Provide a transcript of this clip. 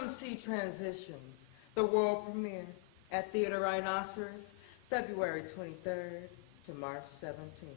Come see Transitions, the world premiere at Theater Rhinoceros, February 23rd to March 17th.